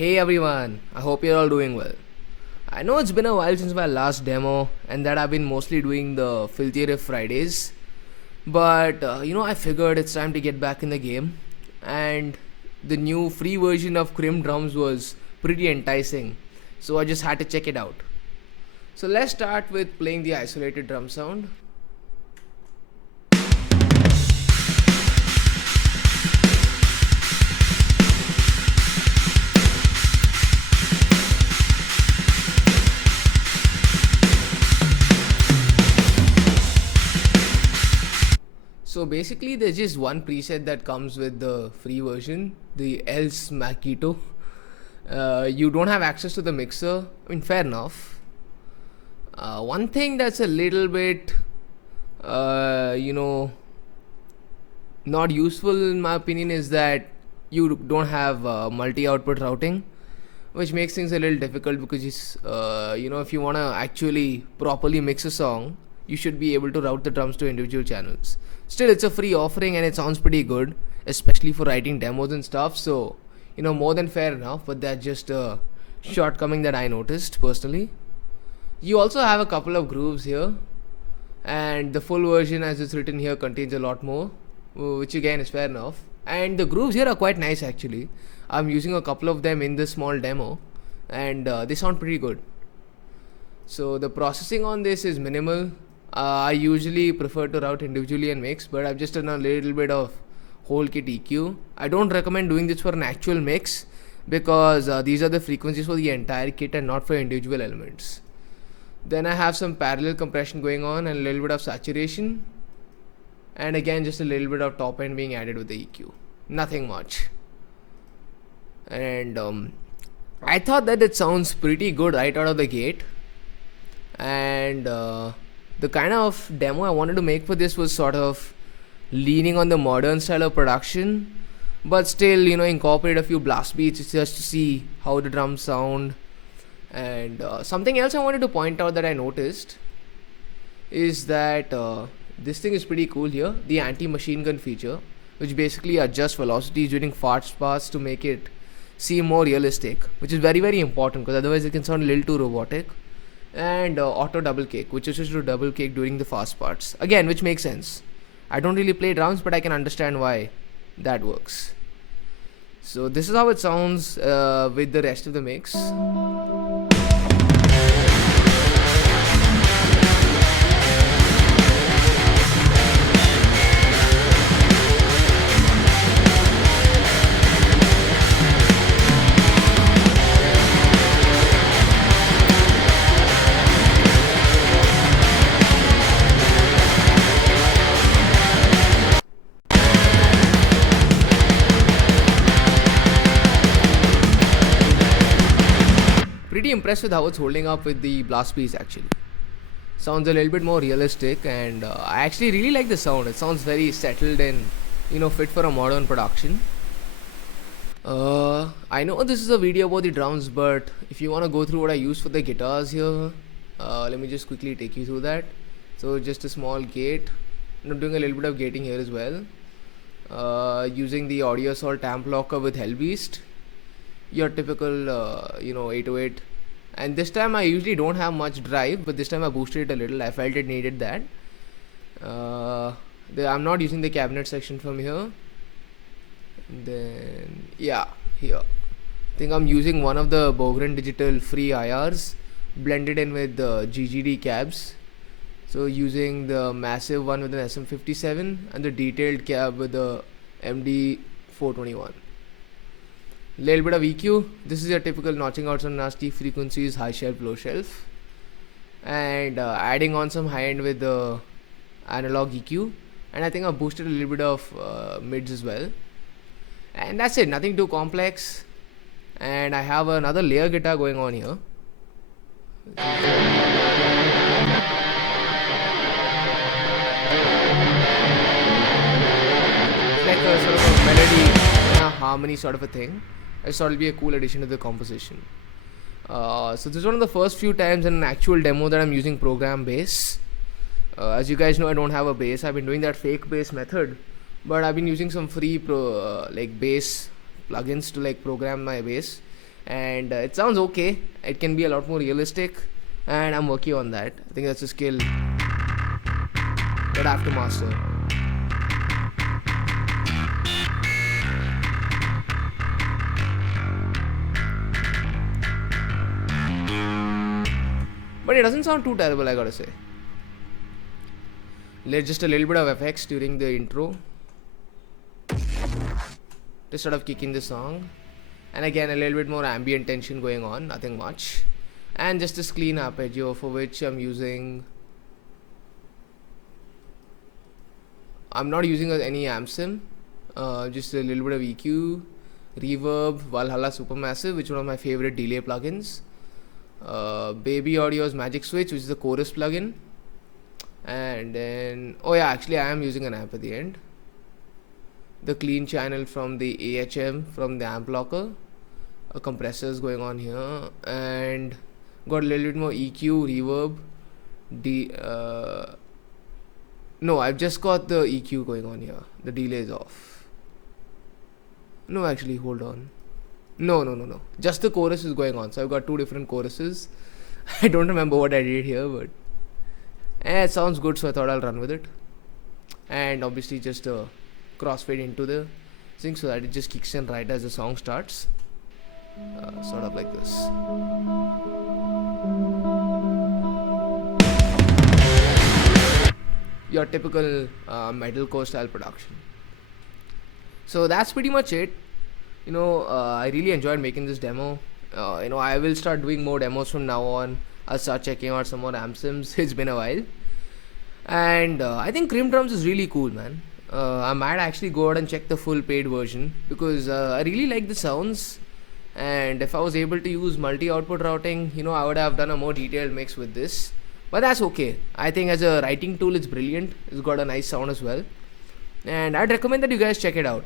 Hey everyone, I hope you're all doing well. I know it's been a while since my last demo, and that I've been mostly doing the Filthy Riff Fridays, but I figured it's time to get back in the game, and the new free version of Krimh Drums was pretty enticing, so I just had to check it out. So let's start with playing the isolated drum sound. So basically, there's just one preset that comes with the free version, the else Makito. You don't have access to the mixer. I mean, fair enough. One thing that's a little bit, uh, you know, not useful in my opinion is that you don't have multi-output routing, which makes things a little difficult because if you want to actually properly mix a song, you should be able to route the drums to individual channels. Still, it's a free offering and it sounds pretty good, especially for writing demos and stuff. So, more than fair enough, but that's just a shortcoming that I noticed personally. You also have a couple of grooves here, and the full version, as it's written here, contains a lot more, which again is fair enough. And the grooves here are quite nice actually. I'm using a couple of them in this small demo, and they sound pretty good. So the processing on this is minimal. I usually prefer to route individually and mix, but I've just done a little bit of whole kit EQ. I don't recommend doing this for an actual mix because these are the frequencies for the entire kit and not for individual elements. Then I have some parallel compression going on and a little bit of saturation, and again just a little bit of top end being added with the EQ. Nothing much. And I thought that it sounds pretty good right out of the gate. And the kind of demo I wanted to make for this was sort of leaning on the modern style of production, but still, incorporate a few blast beats just to see how the drums sound. And something else I wanted to point out that I noticed is that this thing is pretty cool here, the anti-machine gun feature, which basically adjusts velocities during fast parts to make it seem more realistic, which is very, very important because otherwise it can sound a little too robotic. And auto double kick, which is just to double kick during the fast parts, again, which makes sense. I don't really play drums, but I can understand why that works. So this is how it sounds with the rest of the mix. Pretty impressed with how it's holding up with the blast piece actually. Sounds a little bit more realistic, and I actually really like the sound. It sounds very settled and fit for a modern production. I know this is a video about the drums, but if you want to go through what I use for the guitars here, let me just quickly take you through that. So just a small gate. I'm doing a little bit of gating here as well, using the Audio Assault amp locker with Hellbeast, your typical 808. And this time I usually don't have much drive, but this time I boosted it a little. I felt it needed that. I'm not using the cabinet section from here. And then here I think I'm using one of the Bogren Digital free IRs blended in with the GGD cabs. So using the massive one with an SM57 and the detailed cab with the MD421. Little bit of EQ. This is your typical notching out some nasty frequencies, high shelf, low shelf, and adding on some high end with the analog EQ. And I think I boosted a little bit of mids as well. And that's it. Nothing too complex. And I have another layer guitar going on here. It's like a sort of a melody and a harmony sort of a thing. I thought it'll be a cool addition to the composition. So this is one of the first few times in an actual demo that I'm using program bass. As you guys know, I don't have a bass. I've been doing that fake bass method, but I've been using some free bass plugins to program my bass, and it sounds okay. It can be a lot more realistic, and I'm working on that. I think that's a skill that I have to master. But it doesn't sound too terrible, I gotta say. Just a little bit of effects during the intro to sort of kick in the song, and again a little bit more ambient tension going on, nothing much, and just this clean arpeggio for which I'm not using any amp sim, just a little bit of EQ, reverb, Valhalla Supermassive, which is one of my favorite delay plugins, Baby Audio's Magic Switch, which is the chorus plugin, and then actually I am using an amp at the end, the clean channel from the AHM from the amp blocker, a compressor is going on here, and got a little bit more EQ, reverb, no, I've just got the EQ going on here, the delay is off. No, actually, hold on. No, just the chorus is going on, so I've got two different choruses. I don't remember what I did here, but it sounds good, so I thought I'll run with it. And obviously just a crossfade into the thing so that it just kicks in right as the song starts, sort of like this. Your typical metalcore style production. So that's pretty much it. I really enjoyed making this demo. I will start doing more demos from now on. I'll start checking out some more amp sims. It's been a while, and I think Krimh Drums is really cool, man. I might actually go out and check the full paid version because I really like the sounds, and if I was able to use multi-output routing, I would have done a more detailed mix with this, but that's okay. I think as a writing tool it's brilliant. It's got a nice sound as well, and I'd recommend that you guys check it out.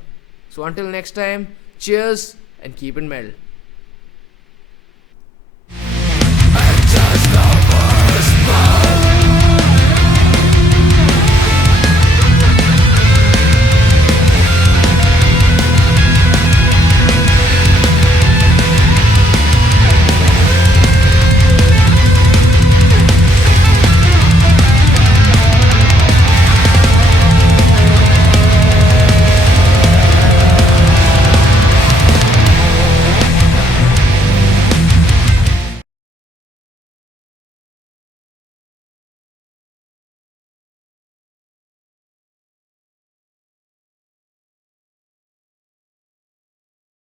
So until next time, cheers and keep it metal.